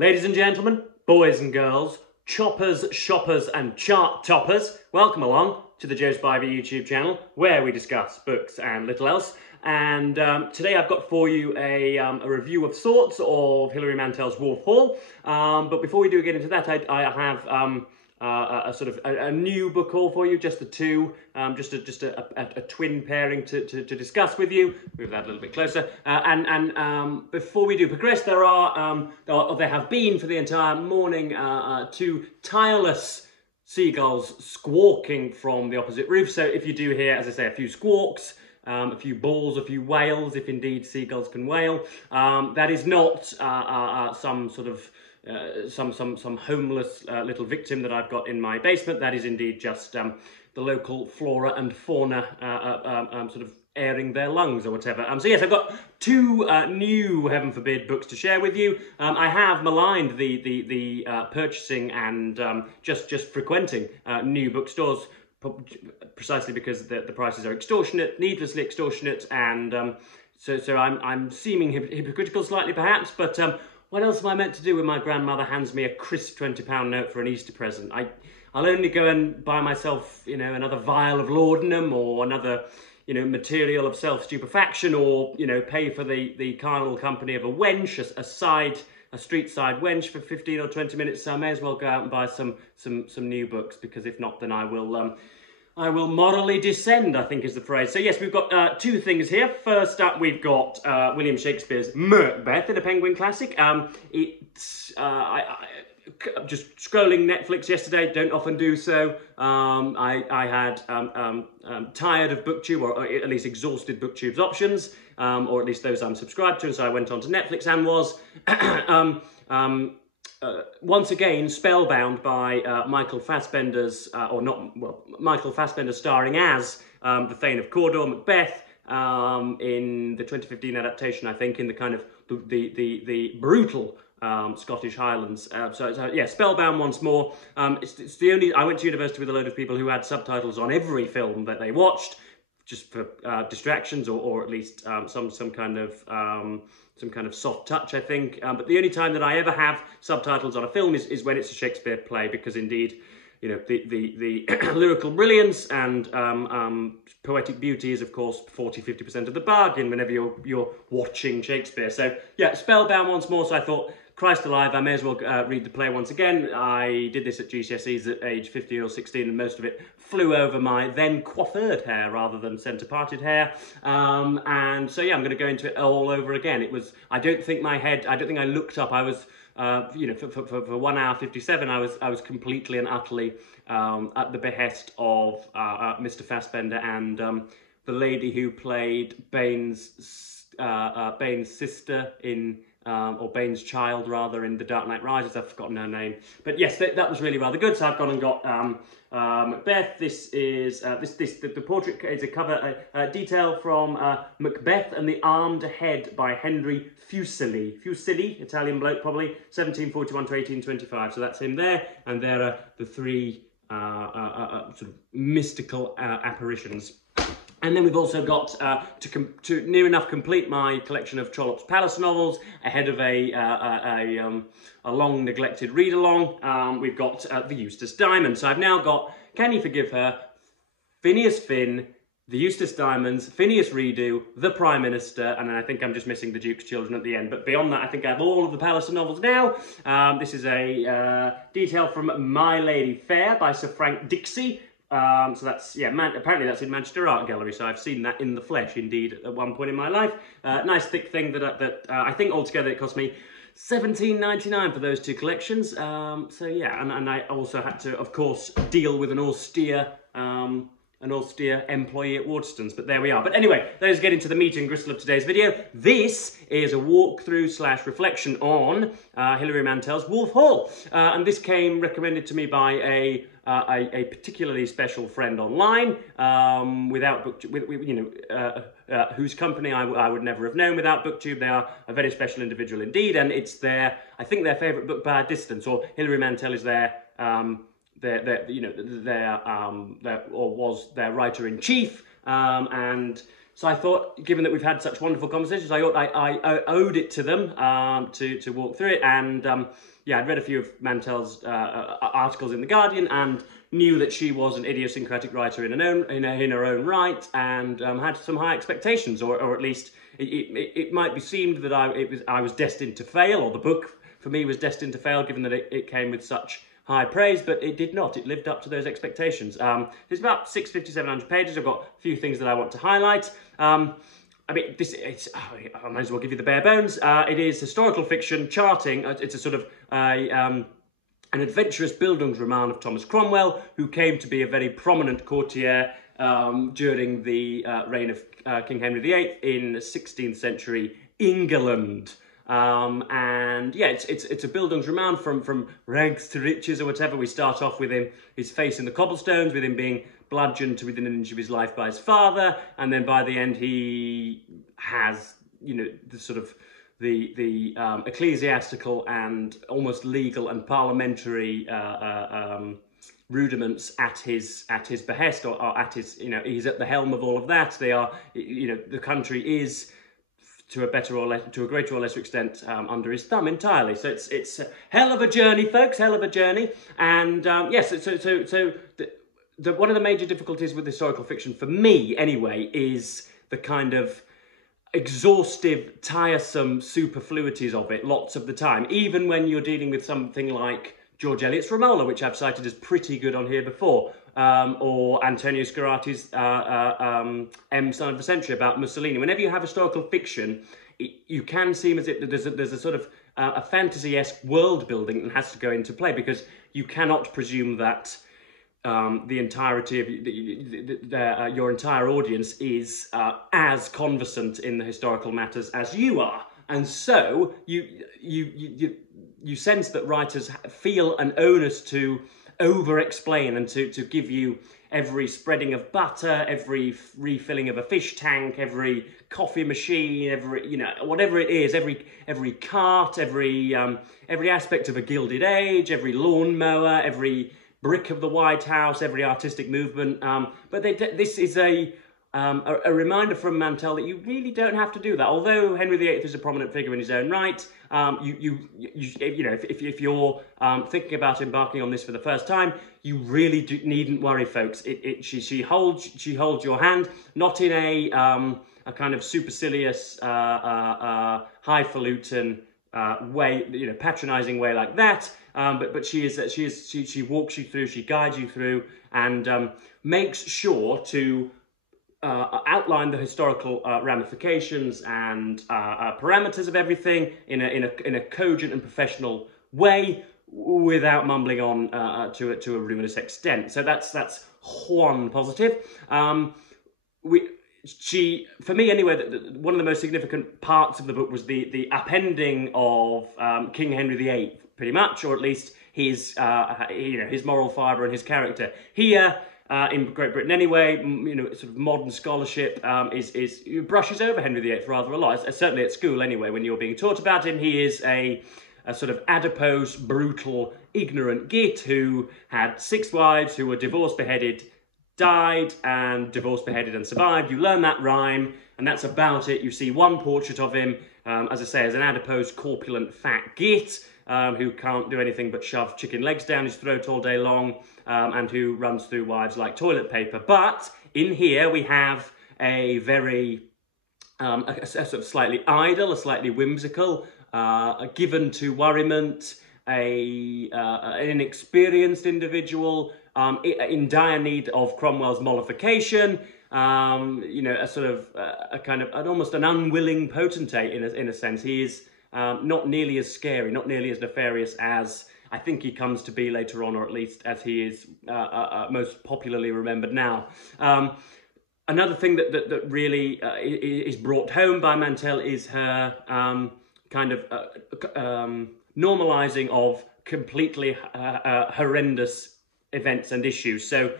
Ladies and gentlemen, boys and girls, choppers, shoppers and chart toppers, welcome along to the Joe Spivey YouTube channel where we discuss books and little else. And today I've got for you a review of sorts of Hilary Mantel's Wolf Hall. But before we do get into that, I have a sort of a new book haul for you, just the two, just a twin pairing to discuss with you. Move that a little bit closer. Before we do progress, there have been for the entire morning two tireless seagulls squawking from the opposite roof. So if you do hear, as I say, a few squawks, a few balls, a few wails, if indeed seagulls can wail, that is not some sort of some homeless little victim that I've got in my basement. That is indeed just the local flora and fauna sort of airing their lungs or whatever. So yes, I've got two new, heaven forbid, books to share with you. I have maligned the purchasing and just frequenting new bookstores, precisely because the prices are extortionate, needlessly extortionate, and so I'm seeming hypocritical slightly perhaps, but what else am I meant to do when my grandmother hands me a crisp £20 note for an Easter present? I'll only go and buy myself, you know, another vial of laudanum or another, you know, material of self-stupefaction, or, you know, pay for the carnal company of a wench, a street side wench for 15 or 20 minutes. So I may as well go out and buy some new books, because if not, then I will morally descend, I think is the phrase. So yes, we've got two things here. First up, we've got William Shakespeare's Macbeth in a Penguin classic. Just scrolling Netflix yesterday, don't often do so. I had tired of BookTube, or at least exhausted BookTube's options, or at least those I'm subscribed to, and so I went on to Netflix and was once again spellbound by Michael Fassbender's, Michael Fassbender starring as the Thane of Cawdor, Macbeth, in the 2015 adaptation, I think, in the kind of the brutal Scottish Highlands. So yeah, spellbound once more. It's the only. I went to university with a load of people who had subtitles on every film that they watched, just for distractions, or at least some kind of soft touch, I think. But the only time that I ever have subtitles on a film is when it's a Shakespeare play, because indeed, you know, the lyrical brilliance and poetic beauty is, of course, 40–50% of the bargain whenever you're watching Shakespeare. So yeah, spellbound once more. So I thought, Christ alive, I may as well read the play once again. I did this at GCSEs at age 15 or 16, and most of it flew over my then coiffured hair rather than centre-parted hair. And so yeah, I'm going to go into it all over again. It was, I don't think I looked up. I was, you know, for 1 hour 57, I was completely and utterly at the behest of Mr. Fassbender and the lady who played Bane's sister in, or Bane's child rather, in The Dark Knight Rises. I've forgotten her name, but yes, that was really rather good. So I've gone and got Macbeth. This is the portrait is a cover detail from Macbeth and the Armed Head by Henry Fuseli, Italian bloke probably, 1741 to 1825. So that's him there, and there are the three sort of mystical apparitions. And then we've also got, to near enough complete my collection of Trollope's Palace novels, ahead of a long neglected read-along, we've got The Eustace Diamond. So I've now got Can You Forgive Her, Phineas Finn, The Eustace Diamonds, Phineas Redo, The Prime Minister, and then I think I'm just missing The Duke's Children at the end. But beyond that, I think I have all of the Palliser novels now. This is a detail from My Lady Fair by Sir Frank Dixie. So that's, yeah, apparently that's in Manchester Art Gallery, so I've seen that in the flesh, indeed, at one point in my life. Nice thick thing that I think altogether it cost me £17.99 for those two collections. So yeah, and I also had to, of course, deal with an austere employee at Waterstones, but there we are. But anyway, let's get into the meat and gristle of today's video. This is a walkthrough / reflection on Hilary Mantel's Wolf Hall, and this came recommended to me by a particularly special friend online, whose company I would never have known without BookTube. They are a very special individual indeed, and it's I think their favourite book by a distance, or Hilary Mantel is was their writer-in-chief, and So I thought, given that we've had such wonderful conversations, I thought I owed it to them to walk through it. And yeah, I'd read a few of Mantel's articles in The Guardian and knew that she was an idiosyncratic writer in her own right, and had some high expectations, or at least it might be seemed that I was destined to fail, or the book for me was destined to fail, given that it came with such high praise, but it did not. It lived up to those expectations. It's about 650, 700 pages. I've got a few things that I want to highlight. I mean, I might as well give you the bare bones. It is historical fiction charting. It's a sort of an adventurous Bildungsroman of Thomas Cromwell, who came to be a very prominent courtier during the reign of King Henry VIII in 16th century England. And yeah, it's a Bildungsroman from rags to riches or whatever. We start off with his face in the cobblestones, with him being bludgeoned to within an inch of his life by his father, and then by the end he has, you know, the sort of the ecclesiastical and almost legal and parliamentary rudiments at his behest, or at his, you know, he's at the helm of all of that. They are, you know, the country is, to a greater or lesser extent, under his thumb entirely. So it's a hell of a journey, folks, hell of a journey. And yes, one of the major difficulties with historical fiction, for me anyway, is the kind of exhaustive, tiresome superfluities of it lots of the time, even when you're dealing with something like George Eliot's Romola, which I've cited as pretty good on here before, or Antonio Scarlati's M, Son of the Century, about Mussolini. Whenever you have historical fiction, you can seem as if there's a sort of a fantasy-esque world building that has to go into play, because you cannot presume that the entirety of your entire audience is as conversant in the historical matters as you are, and so you sense that writers feel an onus to over-explain and to give you every spreading of butter, every refilling of a fish tank, every coffee machine, every, you know, whatever it is, every cart, every aspect of a Gilded Age, every lawnmower, every brick of the White House, every artistic movement. But this is a reminder from Mantel that you really don't have to do that. Although Henry VIII is a prominent figure in his own right, you know, if you're thinking about embarking on this for the first time, you really needn't worry, folks. She holds your hand, not in a kind of supercilious, highfalutin way, you know, patronising way like that. But she walks you through, she guides you through, and makes sure to outline the historical ramifications and parameters of everything in a cogent and professional way, without mumbling on to a ruinous extent. So that's one positive. For me anyway, one of the most significant parts of the book was the upending of King Henry VIII, pretty much, or at least his his moral fibre and his character. Here, in Great Britain anyway, you know, sort of modern scholarship brushes over Henry VIII rather a lot. Certainly at school anyway, when you're being taught about him, he is a sort of adipose, brutal, ignorant git who had 6 wives, who were divorced, beheaded, died, and divorced, beheaded, and survived. You learn that rhyme, and that's about it. You see one portrait of him, as I say, as an adipose, corpulent, fat git, who can't do anything but shove chicken legs down his throat all day long, and who runs through wives like toilet paper. But in here we have a very, a sort of slightly idle, a slightly whimsical, given to worriment, an inexperienced individual, in dire need of Cromwell's mollification, you know, a sort of, a kind of, almost an unwilling potentate in a sense. He is not nearly as scary, not nearly as nefarious as I think he comes to be later on, or at least as he is most popularly remembered now. Another thing that really is brought home by Mantel is her kind of normalising of completely horrendous events and issues. So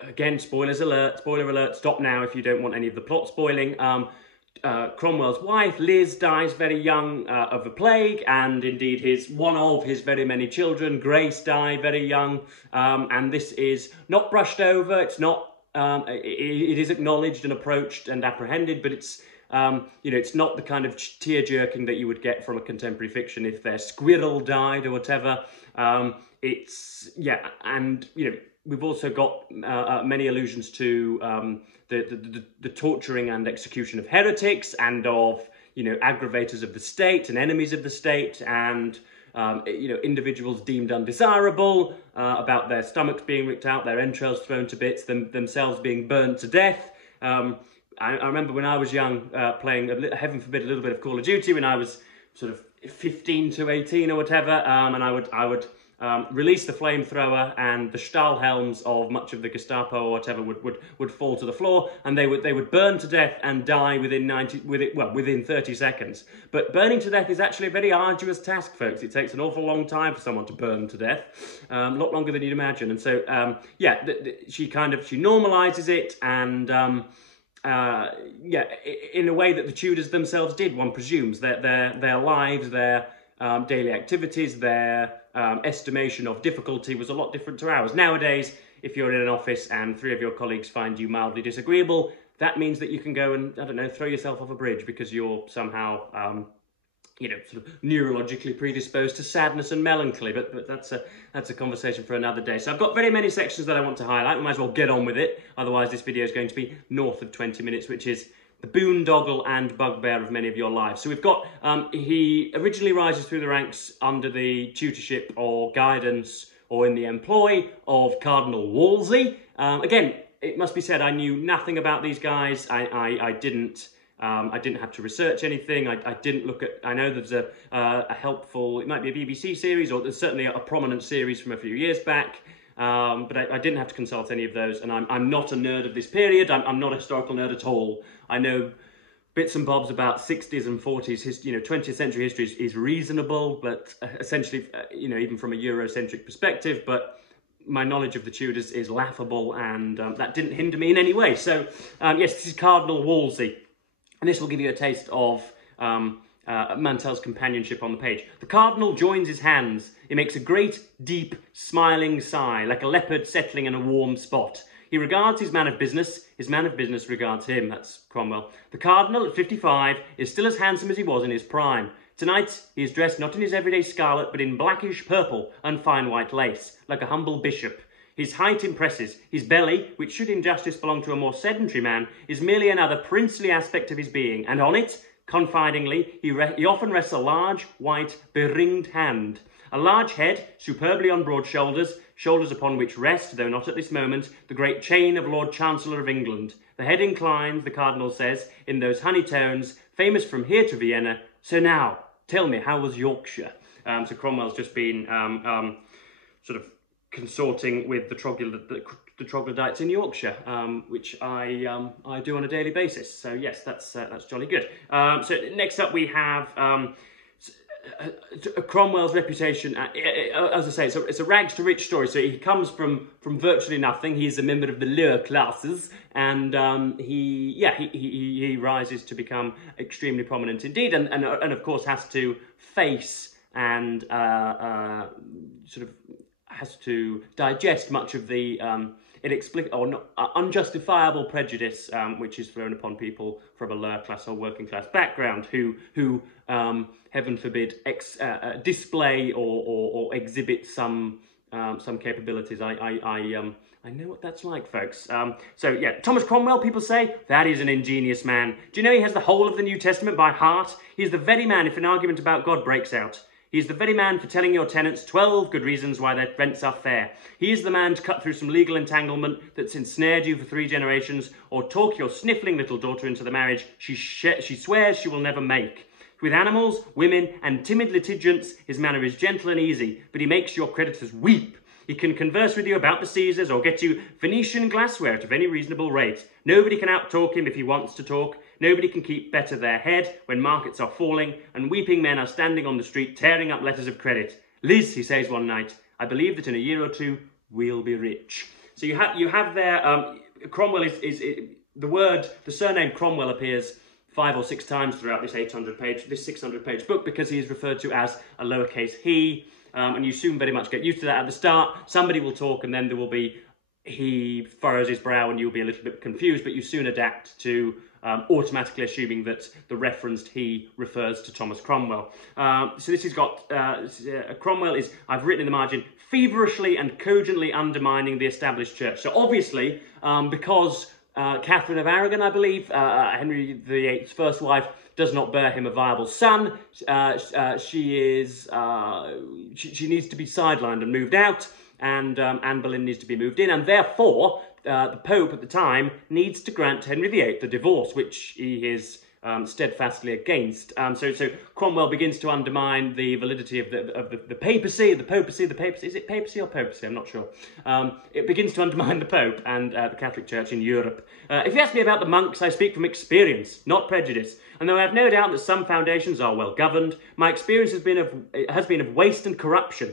again, spoiler alert, stop now if you don't want any of the plot spoiling. Cromwell's wife, Liz, dies very young of a plague, and indeed one of his very many children, Grace, died very young, and this is not brushed over, it's not it is acknowledged and approached and apprehended, but it's it's not the kind of tear-jerking that you would get from a contemporary fiction if their squirrel died or whatever. And we've also got many allusions to the torturing and execution of heretics and of aggravators of the state and enemies of the state, and individuals deemed undesirable, about their stomachs being ripped out, their entrails thrown to bits, themselves being burnt to death. I remember when I was young playing, heaven forbid, a little bit of Call of Duty when I was sort of 15 to 18 or whatever, and I would release the flamethrower, and the Stahlhelms of much of the Gestapo or whatever would fall to the floor, and they would burn to death and die within 30 seconds. But burning to death is actually a very arduous task, folks. It takes an awful long time for someone to burn to death, a lot longer than you'd imagine. And so she normalizes it, and in a way that the Tudors themselves did, one presumes, that their lives, their daily activities, their estimation of difficulty was a lot different to ours. Nowadays, if you're in an office and 3 of your colleagues find you mildly disagreeable, that means that you can go and, I don't know, throw yourself off a bridge because you're somehow, sort of neurologically predisposed to sadness and melancholy. But that's a conversation for another day. So I've got very many sections that I want to highlight. We might as well get on with it. Otherwise, this video is going to be north of 20 minutes, which is the boondoggle and bugbear of many of your lives. So we've got, he originally rises through the ranks under the tutorship or guidance or in the employ of Cardinal Wolsey. Again, it must be said, I knew nothing about these guys. I didn't have to research anything. I didn't look at, I know there's a helpful, it might be a BBC series, or there's certainly a prominent series from a few years back. But I didn't have to consult any of those, and I'm not a nerd of this period. I'm not a historical nerd at all. I know bits and bobs about 60s and 40s, 20th century history is reasonable, but essentially, even from a Eurocentric perspective, but my knowledge of the Tudors is laughable, and that didn't hinder me in any way. So, yes, this is Cardinal Wolsey, and this will give you a taste of Mantel's companionship on the page. The Cardinal joins his hands. He makes a great, deep, smiling sigh, like a leopard settling in a warm spot. He regards his man of business regards him. That's Cromwell. The Cardinal, at 55, is still as handsome as he was in his prime. Tonight, he is dressed not in his everyday scarlet, but in blackish purple and fine white lace, like a humble bishop. His height impresses. His belly, which should in justice belong to a more sedentary man, is merely another princely aspect of his being, and on it, confidingly, he often rests a large, white, beringed hand. A large head, superbly on broad shoulders upon which rest, though not at this moment, the great chain of Lord Chancellor of England. The head inclines, the Cardinal says, in those honey tones, famous from here to Vienna. So now, tell me, how was Yorkshire? So Cromwell's just been sort of consorting with the troglodytes in Yorkshire, which I do on a daily basis. So yes, that's jolly good. So next up we have Cromwell's reputation. As I say, it's a rags to rich story. So he comes from virtually nothing. He's a member of the lower classes, and he rises to become extremely prominent indeed, and of course has to face and sort of has to digest much of the inexplicable or not, unjustifiable prejudice which is thrown upon people from a lower class or working class background who heaven forbid display or exhibit some capabilities. I know what that's like, folks. So yeah, Thomas Cromwell, people say, that is an ingenious man. Do you know he has the whole of the New Testament by heart? He's the very man if an argument about God breaks out. He's the very man for telling your tenants 12 good reasons why their rents are fair. He is the man to cut through some legal entanglement that's ensnared you for 3 generations, or talk your sniffling little daughter into the marriage she swears she will never make. With animals, women, and timid litigants, his manner is gentle and easy, but he makes your creditors weep. He can converse with you about the Caesars or get you Venetian glassware at a very reasonable rate. Nobody can out-talk him if he wants to talk. Nobody can keep better their head when markets are falling and weeping men are standing on the street tearing up letters of credit. Liz, he says one night, I believe that in a year or 2 we'll be rich. So you have there, Cromwell is the surname Cromwell appears 5 or 6 times throughout this 600-page book because he is referred to as a lowercase he. And you soon very much get used to that. At the start, somebody will talk and then there will be he furrows his brow and you'll be a little bit confused, but you soon adapt to automatically assuming that the referenced he refers to Thomas Cromwell. So this has got, Cromwell is, I've written in the margin, feverishly and cogently undermining the established church. So obviously, because Catherine of Aragon, I believe, Henry VIII's first wife, does not bear him a viable son, she needs to be sidelined and moved out, and Anne Boleyn needs to be moved in, and therefore the Pope at the time needs to grant Henry VIII the divorce, which he is steadfastly against. So Cromwell begins to undermine the validity of the papacy, the papacy. Is it papacy or papacy? I'm not sure. It begins to undermine the Pope and the Catholic Church in Europe. If you ask me about the monks, I speak from experience, not prejudice. And though I have no doubt that some foundations are well governed, my experience has been of waste and corruption.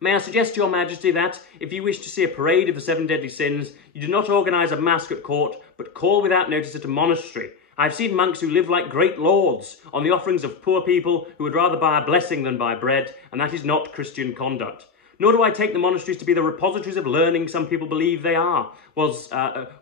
May I suggest to your Majesty that, if you wish to see a parade of the 7 deadly sins, you do not organise a masque at court, but call without notice at a monastery. I have seen monks who live like great lords on the offerings of poor people who would rather buy a blessing than buy bread, and that is not Christian conduct. Nor do I take the monasteries to be the repositories of learning some people believe they are. Was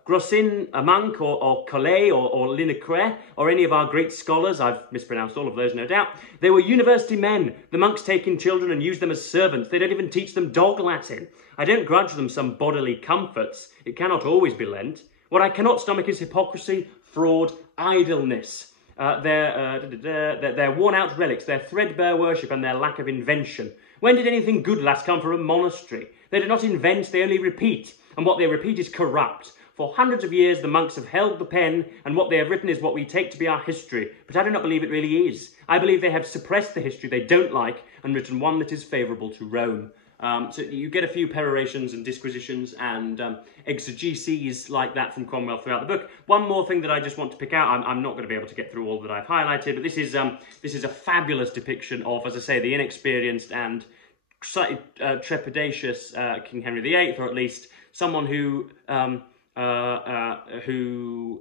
Grossin a monk, or Collet, or Linacre, or any of our great scholars? I've mispronounced all of those, no doubt. They were university men. The monks take in children and use them as servants. They don't even teach them dog Latin. I don't grudge them some bodily comforts. It cannot always be lent. What I cannot stomach is hypocrisy, fraud, idleness. Their worn-out relics, their threadbare worship, and their lack of invention. When did anything good last come from a monastery? They do not invent, they only repeat, and what they repeat is corrupt. For hundreds of years the monks have held the pen, and what they have written is what we take to be our history, but I do not believe it really is. I believe they have suppressed the history they don't like, and written one that is favourable to Rome. So you get a few perorations and disquisitions and exegeses like that from Cromwell throughout the book. One more thing that I just want to pick out, I'm not going to be able to get through all that I've highlighted, but this is a fabulous depiction of, as I say, the inexperienced and slightly trepidatious King Henry VIII, or at least someone who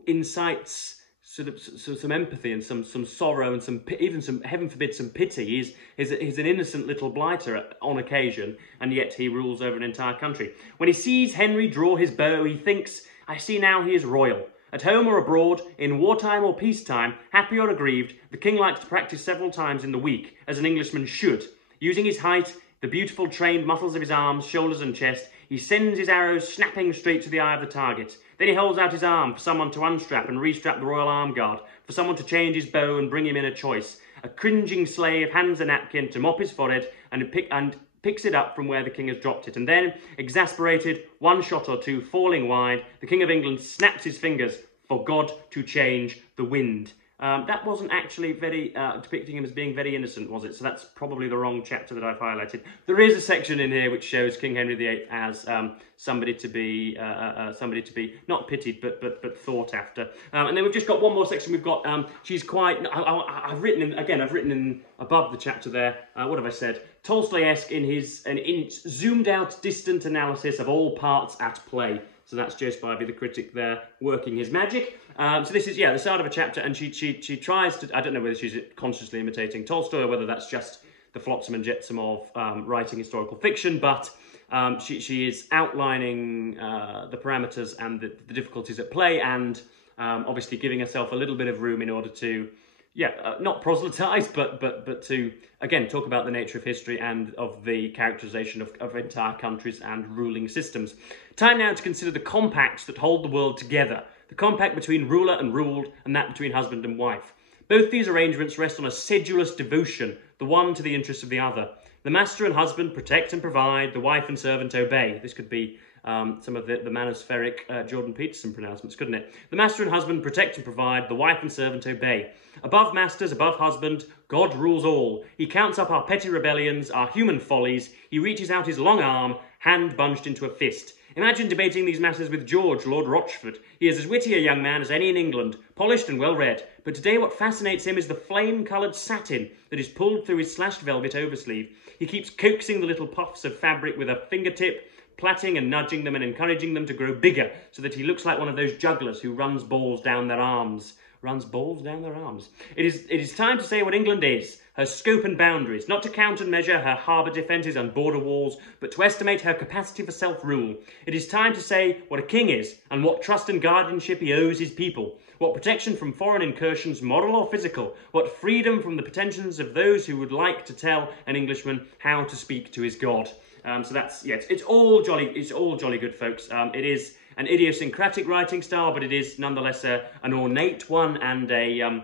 incites some empathy and some sorrow and even some, heaven forbid, some pity. He's an innocent little blighter on occasion, and yet he rules over an entire country. When he sees Henry draw his bow, he thinks, I see now he is royal. At home or abroad, in wartime or peacetime, happy or aggrieved, the king likes to practice several times in the week, as an Englishman should. Using his height, the beautiful trained muscles of his arms, shoulders and chest, he sends his arrows snapping straight to the eye of the target. Then he holds out his arm for someone to unstrap and restrap the royal arm guard, for someone to change his bow and bring him in a choice. A cringing slave hands a napkin to mop his forehead and picks it up from where the king has dropped it. And then, exasperated, one shot or two falling wide, the King of England snaps his fingers for God to change the wind. That wasn't actually very depicting him as being very innocent, was it? So that's probably the wrong chapter that I've highlighted. There is a section in here which shows King Henry VIII as somebody to be not pitied but thought after. And then we've just got one more section. We've got she's quite. I've written in above the chapter there. What have I said? Tolstoy-esque in his zoomed out, distant analysis of all parts at play. So that's Joe Spivey, the critic there, working his magic. So this is, the start of a chapter, and she tries to, I don't know whether she's consciously imitating Tolstoy or whether that's just the flotsam and jetsam of writing historical fiction, but she is outlining the parameters and the difficulties at play, and obviously giving herself a little bit of room in order to, not proselytise, but to, again, talk about the nature of history and of the characterisation of entire countries and ruling systems. Time now to consider the compacts that hold the world together. The compact between ruler and ruled, and that between husband and wife. Both these arrangements rest on a sedulous devotion, the one to the interests of the other. The master and husband protect and provide, the wife and servant obey. This could be some of the manuspheric Jordan Peterson pronouncements, couldn't it? The master and husband protect and provide, the wife and servant obey. Above masters, above husband, God rules all. He counts up our petty rebellions, our human follies. He reaches out his long arm, hand bunched into a fist. Imagine debating these matters with George, Lord Rochford. He is as witty a young man as any in England, polished and well-read. But today what fascinates him is the flame-coloured satin that is pulled through his slashed velvet oversleeve. He keeps coaxing the little puffs of fabric with a fingertip, plaiting and nudging them and encouraging them to grow bigger, so that he looks like one of those jugglers who runs balls down their arms. Runs balls down their arms. It is time to say what England is. her scope and boundaries, not to count and measure her harbour defences and border walls, but to estimate her capacity for self-rule. It is time to say what a king is, and what trust and guardianship he owes his people, what protection from foreign incursions, moral or physical, what freedom from the pretensions of those who would like to tell an Englishman how to speak to his God. So that's, yeah, it's all jolly good, folks. It is an idiosyncratic writing style, but it is nonetheless an ornate one and a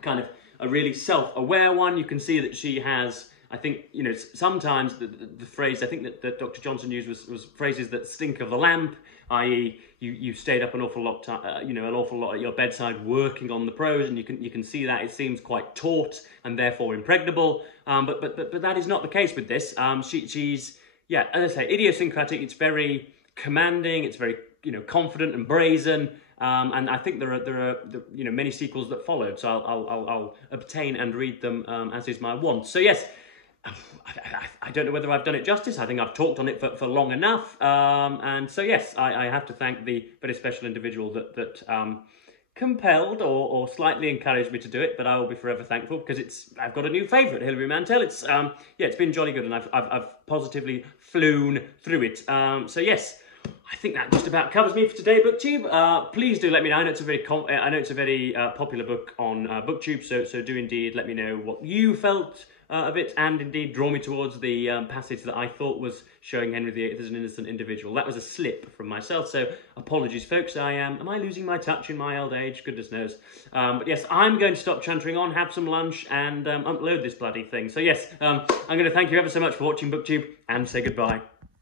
kind of a really self-aware one. You can see that she has, I think, you know, sometimes the phrase I think that Dr. Johnson used was phrases that stink of the lamp, i.e. you stayed up an awful lot at your bedside working on the prose, and you can see that it seems quite taut and therefore impregnable. But that is not the case with this. She's, yeah, as I say, idiosyncratic. It's very commanding. It's very, you know, confident and brazen. And I think there are you know, many sequels that followed. So I'll obtain and read them as is my wont. So yes. I don't know whether I've done it justice. I think I've talked on it for long enough. And so, yes, I have to thank the very special individual that compelled or slightly encouraged me to do it. But I will be forever thankful because I've got a new favourite, Hilary Mantel. It's been jolly good, and I've positively flown through it. So, yes. I think that just about covers me for today, BookTube. Please do let me know. I know it's a very popular book on BookTube, so do indeed let me know what you felt of it, and indeed draw me towards the passage that I thought was showing Henry VIII as an innocent individual. That was a slip from myself, so apologies, folks. Am I losing my touch in my old age? Goodness knows. But yes, I'm going to stop chuntering on, have some lunch, and upload this bloody thing. So yes, I'm going to thank you ever so much for watching BookTube, and say goodbye.